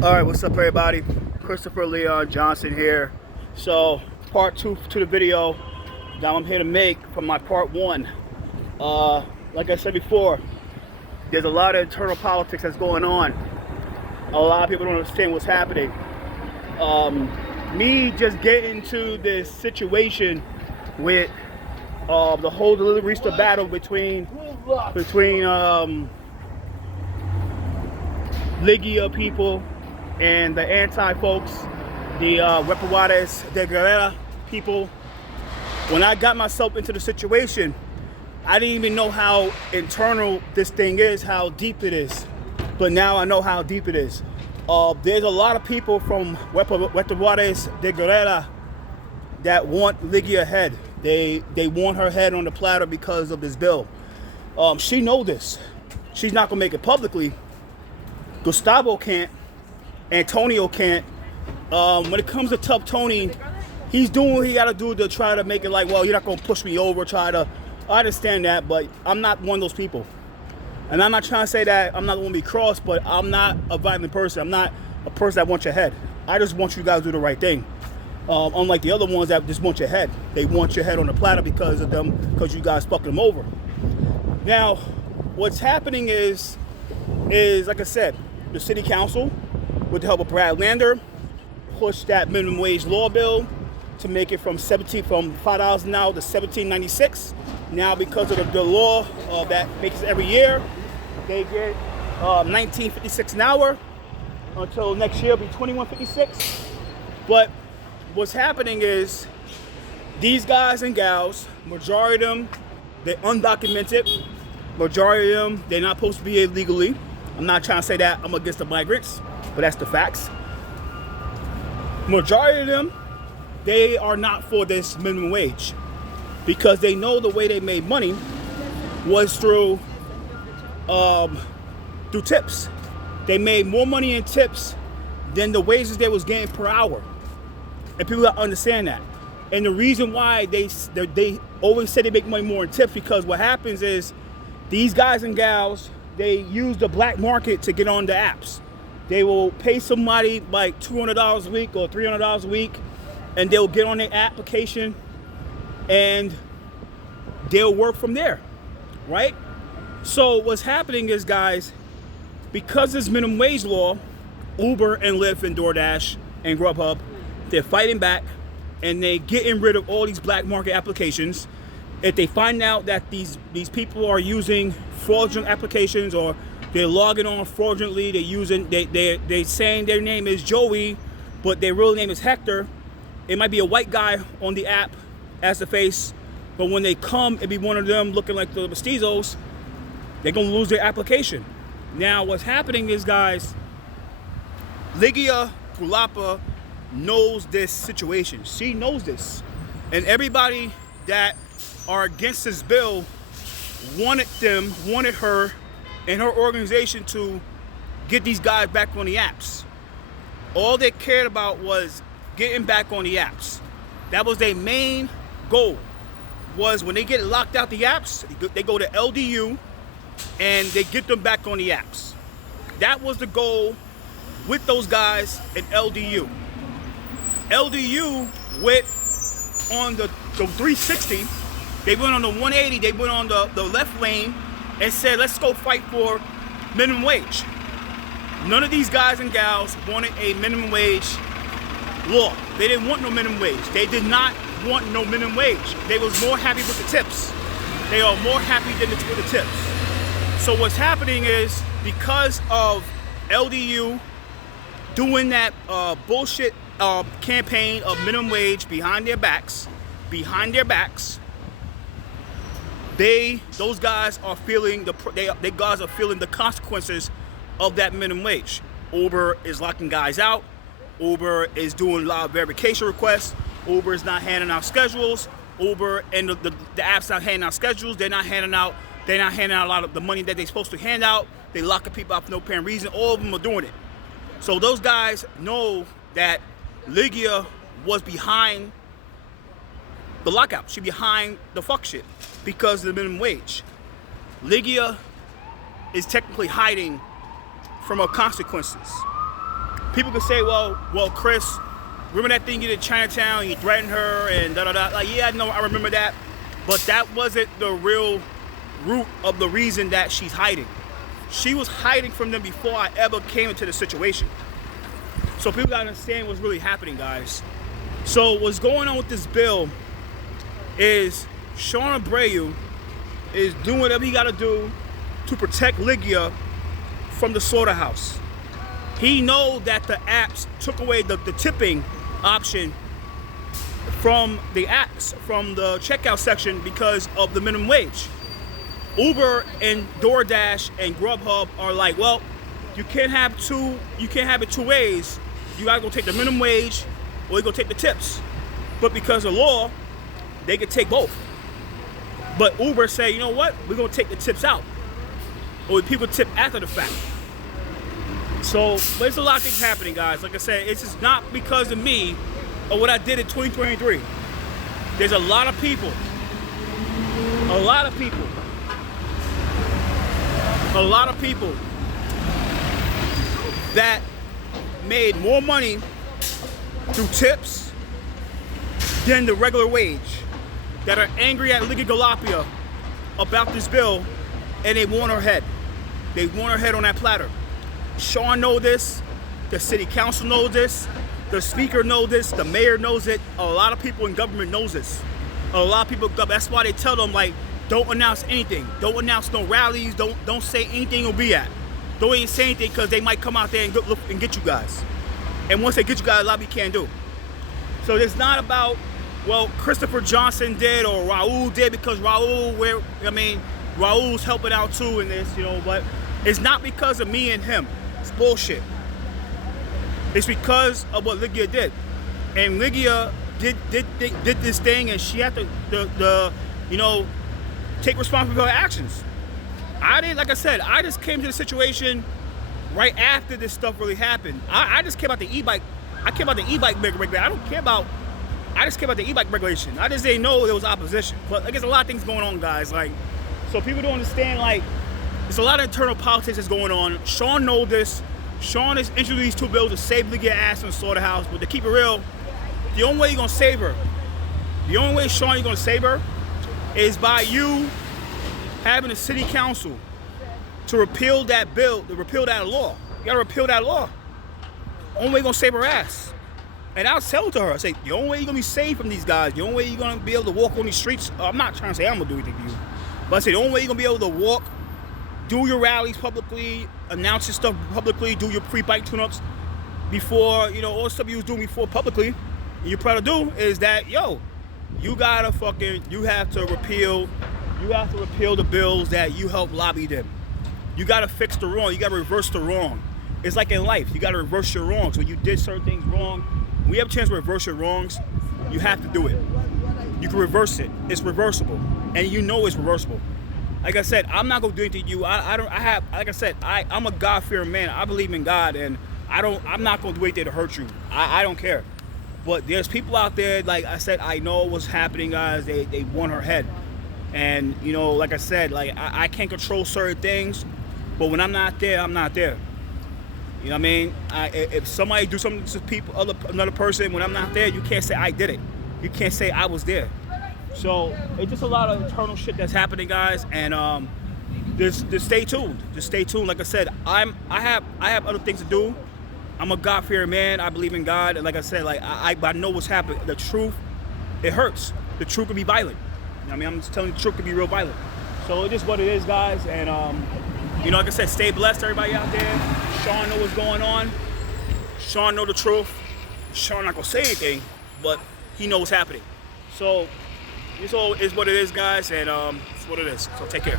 All right, what's up, everybody? Christopher Leon Johnson here. So, part two to the video that I'm here to make from my part one. Like I said before, there's a lot of internal politics that's going on. A lot of people don't understand what's happening. Me just getting into this situation with the whole Liga battle between Ligia people and the anti-folks, the Reprobates de Guerrera people. When I got myself into the situation, I didn't even know how internal this thing is, how deep it is. But now I know how deep it is. There's a lot of people from Reprobates de Guerrera that want Ligia head. They want her head on the platter because of this bill. She knows this. She's not gonna make it publicly. Gustavo can't. Antonio can't. When it comes to Tough Tony, he's doing what he got to do to try to make it like, well, you're not going to push me over, I understand that, but I'm not one of those people. And I'm not trying to say that I'm not going to be cross, but I'm not a violent person. I'm not a person that wants your head. I just want you guys to do the right thing. Unlike the other ones that just want your head. They want your head on the platter because you guys fucking them over. Now, what's happening is like I said, the city council, with the help of Brad Lander, pushed that minimum wage law bill to make it from $5 an hour to $17.96. Now, because of the law that makes it every year, they get $19.56 an hour until next year it'll be $21.56. But what's happening is these guys and gals, majority of them, they're undocumented. Majority of them, they're not supposed to be here legally. I'm not trying to say that I'm against the migrants, but that's the facts. Majority of them, they are not for this minimum wage because they know the way they made money was through tips. They made more money in tips than the wages they was getting per hour, and people gotta understand that. And the reason why they always say they make money more in tips because what happens is these guys and gals, they use the black market to get on the apps. They will pay somebody like $200 a week or $300 a week, and they'll get on their application and they'll work from there, right? So what's happening is, guys, because this minimum wage law, Uber and Lyft and DoorDash and Grubhub, they're fighting back and they're getting rid of all these black market applications. If they find out that these people are using fraudulent applications or they're logging on fraudulently, they're saying their name is Joey, but their real name is Hector. It might be a white guy on the app as the face, but when they come, it'd be one of them looking like the mestizos. They're gonna lose their application. Now, what's happening is, guys, Ligia Culapa knows this situation. She knows this, and everybody that are against this bill wanted her and her organization to get these guys back on the apps. All they cared about was getting back on the apps. That was their main goal, was when they get locked out the apps, they go to LDU and they get them back on the apps. That was the goal with those guys in LDU. LDU went on the 360. They went on the 180, they went on the left lane and said, let's go fight for minimum wage. None of these guys and gals wanted a minimum wage law. They didn't want no minimum wage. They did not want no minimum wage. They was more happy with the tips. They are more happy than with the tips. So what's happening is, because of LDU doing that bullshit campaign of minimum wage behind their backs, those guys are feeling the consequences of that minimum wage. Uber is locking guys out. Uber is doing a lot of verification requests. Uber is not handing out schedules. Uber and the app's not handing out schedules. They're not handing out a lot of the money that they're supposed to hand out. They're locking people out for no apparent reason. All of them are doing it. So those guys know that Ligia was behind the lockout. She behind the fuck shit because of the minimum wage. Ligia is technically hiding from her consequences. people can say, well, Chris, remember that thing you did in Chinatown? You threatened her and da da da. Like, yeah, no, I remember that, but that wasn't the real root of the reason that she's hiding. She was hiding from them before I ever came into the situation. So people gotta understand what's really happening, guys. So what's going on with this bill is Shaun Abreu is doing whatever he gotta do to protect Lygia from the slaughterhouse. He knows that the apps took away the tipping option from the apps, from the checkout section because of the minimum wage. Uber and DoorDash and Grubhub are like, well, you can't have it two ways. You gotta go take the minimum wage or you go take the tips. But because of law, they could take both. But Uber say, you know what? We're gonna take the tips out. Or people tip after the fact. So there's a lot of things happening, guys. Like I said, it's just not because of me or what I did in 2023. There's a lot of people that made more money through tips than the regular wage, that are angry at Lygia Galapia about this bill, and they want her head. They want her head on that platter. Shaun knows this, the city council knows this, the speaker knows this, the mayor knows it, a lot of people in government knows this. A lot of people, that's why they tell them, like, don't announce anything. Don't announce no rallies, don't say anything you'll be at. Don't even say anything because they might come out there and look and get you guys. And once they get you guys, a lot of you can't do. So it's not about, well, Christopher Johnson did or Raul did because Raul's helping out too in this, but it's not because of me and him. It's bullshit. It's because of what Lygia did. And Lygia did this thing, and she had to take responsibility for her actions. Like I said, I just came to the situation right after this stuff really happened. I just came out the e-bike. I came out the e-bike regulation. I just came out the e-bike regulation. I just didn't know there was opposition. But I guess a lot of things going on, guys. Like, so people don't understand, like, there's a lot of internal politics that's going on. Shaun knows this. Shaun has introduced these two bills to save Lygia ass in the slaughterhouse. But to keep it real, the only way you're going to save her, the only way, Shaun, you're going to save her is by you having a city council to repeal that bill, to repeal that law. You got to repeal that law. Only way you're going to save her ass. And I'll tell it to her. I say, the only way you're going to be saved from these guys, the only way you're going to be able to walk on these streets, I'm not trying to say I'm going to do anything to you, but I say the only way you're going to be able to walk, do your rallies publicly, announce your stuff publicly, do your pre-bike tune-ups before, all the stuff you was doing before publicly, and you're proud to do is that, you have to repeal the bills that you helped lobby them. You got to fix the wrong. You got to reverse the wrong. It's like in life. You got to reverse your wrongs. When you did certain things wrong, when you have a chance to reverse your wrongs, you have to do it. You can reverse it. It's reversible. And it's reversible. Like I said, I'm not going to do anything to you. I'm a God-fearing man. I believe in God, and I'm not going to do anything to hurt you. I don't care. But there's people out there, like I said, I know what's happening, guys. They want her head. And, like I said, like I can't control certain things, but when I'm not there, I'm not there. You know what I mean? If somebody do something to another person, when I'm not there, you can't say I did it. You can't say I was there. So it's just a lot of internal shit that's happening, guys. And just stay tuned. Just stay tuned. Like I said, I have other things to do. I'm a God-fearing man. I believe in God. And like I said, like I know what's happening. The truth, it hurts. The truth can be violent. You know what I mean? I'm just telling you, the truth can be real violent. So it is what it is, guys. And like I said, stay blessed, everybody out there. Shaun know what's going on. Shaun know the truth. Shaun not gonna say anything, but he knows what's happening. So this all is what it is, guys, and it's what it is. So take care.